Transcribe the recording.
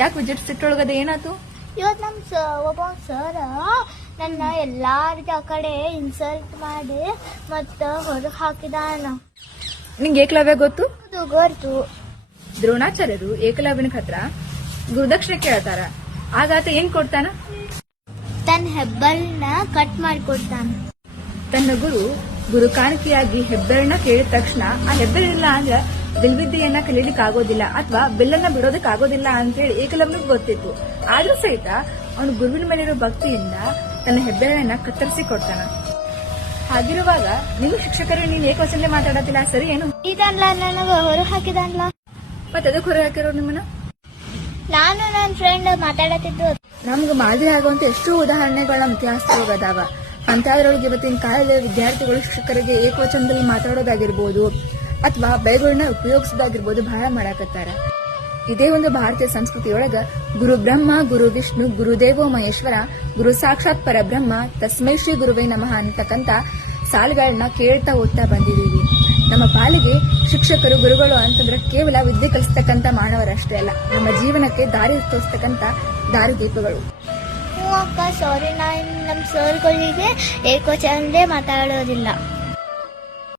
ಯಾಕೆ ವಿಜಿಟ್ ಸಿಟ್ಟೊಳಗದ ಏನಾಯ್ತು? ಇವತ್ತು ನಮ್ಮ ಸ ಒಬ್ಬ ಸರ್ ನನ್ನ ಎಲ್ಲಾರ್ಗ ಆ ಕಡೆ ಇನ್ಸಲ್ಟ್ ಮಾಡಿ ಮತ್ತು ಹೊರಗೆ ಹಾಕಿದಾನ. ನಿಂಗೆ ಏಕಲವ್ಯ ಗೊತ್ತು? ಅದು ಗೊತ್ತು. ದ್ರೋಣಾಚಾರ್ಯರು ಏಕಲವ್ಯನ ಹತ್ರ ಗುರುದಕ್ಷಿಣೆ ಕೇಳ್ತಾರ. ಆಗ ಆತ ಏನ್ ಕೊಡ್ತಾನ? ತನ್ನ ಹೆಬ್ಬಲ್ನ ಕಟ್ ಮಾಡಿ ಕೊಡ್ತಾನೆ ತನ್ನ ಗುರು ಗುರು ಕಾಣಿಕೆಯಾಗಿ ಹೆಬ್ಬೆರನ್ನ ಕೇಳಿದ ತಕ್ಷಣ ಆ ಹೆಬ್ಬೆರಳಿಲ್ಲ ಅಂದ್ರೆ ಬಿಲ್ವಿದ್ಯೆಯನ್ನ ಕಲೀಲಿಕ್ಕೆ ಆಗೋದಿಲ್ಲ ಅಥವಾ ಬಿಲ್ಲನ್ನ ಬಿಡೋದಕ್ಕೆ ಆಗೋದಿಲ್ಲ ಅಂತ ಹೇಳಿ ಏಕಲವ್ನಿಗೆ ಗೊತ್ತಿತ್ತು. ಆದ್ರೂ ಸಹಿತ ಅವನು ಗುರುವಿನ ಮೇಲಿರೋ ಭಕ್ತಿಯಿಂದ ತನ್ನ ಹೆಬ್ಬೆರಳನ್ನ ಕತ್ತರಿಸಿ ಕೊಡ್ತಾನ. ಹಾಗಿರುವಾಗ ನಿಮ್ಮ ಶಿಕ್ಷಕರು ನೀನ್ ಏಕವಚನೆ ಮಾತಾಡೋದಿಲ್ಲ ಸರಿ ಏನು? ಇದನ್ಲ ನನಗೆ ಹೊರಗೆ ಹಾಕಿದಾನ್ಲ? ಮತ್ತೆ ಅದಕ್ಕೆ ಹೊರ ಹಾಕಿರೋ ನಿಮ್ಮನ್ನ? ನಾನು ನನ್ನ ಫ್ರೆಂಡ್ ಮಾತಾಡತ್ತಿದ್ದು. ನಮ್ಗೆ ಮಾದರಿ ಆಗುವಂತ ಎಷ್ಟೋ ಉದಾಹರಣೆಗಳ ನಮ್ಮ ಇತಿಹಾಸದೊಳಗೆ ಅದಾವ ಅಂತದ್ರೊಳಗೆ ಇವತ್ತಿನ ಕಾಲದ ವಿದ್ಯಾರ್ಥಿಗಳು ಶಿಕ್ಷಕರಿಗೆ ಏಕವಚನದಲ್ಲಿ ಮಾತಾಡೋದಾಗಿರ್ಬೋದು. ಅಥವಾ ಬೈಗಳನ್ನ ಉಪಯೋಗಿಸೋದಾಗಿರ್ಬೋದು ಬಹಳ ಮಾಡಾಕತ್ತಾರ. ಇದೇ ಒಂದು ಭಾರತೀಯ ಸಂಸ್ಕೃತಿಯೊಳಗ ಗುರು ಬ್ರಹ್ಮ, ಗುರು ವಿಷ್ಣು ಗುರುದೇವೋ ಮಹೇಶ್ವರ, ಗುರು ಸಾಕ್ಷಾತ್ ಪರಬ್ರಹ್ಮ, ತಸ್ಮೈ ಶ್ರೀ ಗುರುವೇ ನಮಃ ಅಂತಕ್ಕಂತ ಸಾಲುಗಳನ್ನ ಕೇಳ್ತಾ ಓದ್ತಾ ಬಂದಿದೀವಿ. ನಮ್ಮ ಪಾಲಿಗೆ ಶಿಕ್ಷಕರು, ಗುರುಗಳು ಅಂತಂದ್ರೆ ಕೇವಲ ವಿದ್ಯೆ ಕಲಿಸ್ತಕ್ಕಂಥ ಮಾನವರಷ್ಟೇ ಅಲ್ಲ, ನಮ್ಮ ಜೀವನಕ್ಕೆ ದಾರಿ ತೋರಿಸ್ತಕ್ಕಂತ ದಾರಿದೀಪಗಳು. ಹ್ಞೂ ಅಕ್ಕ ಸಾರಿ ನಾನು ನಮ್ಮ ಸರ್ಗಳಿಗೆ ಏಕೋಚಂದೇ ಮಾತಾಡೋದಿಲ್ಲ.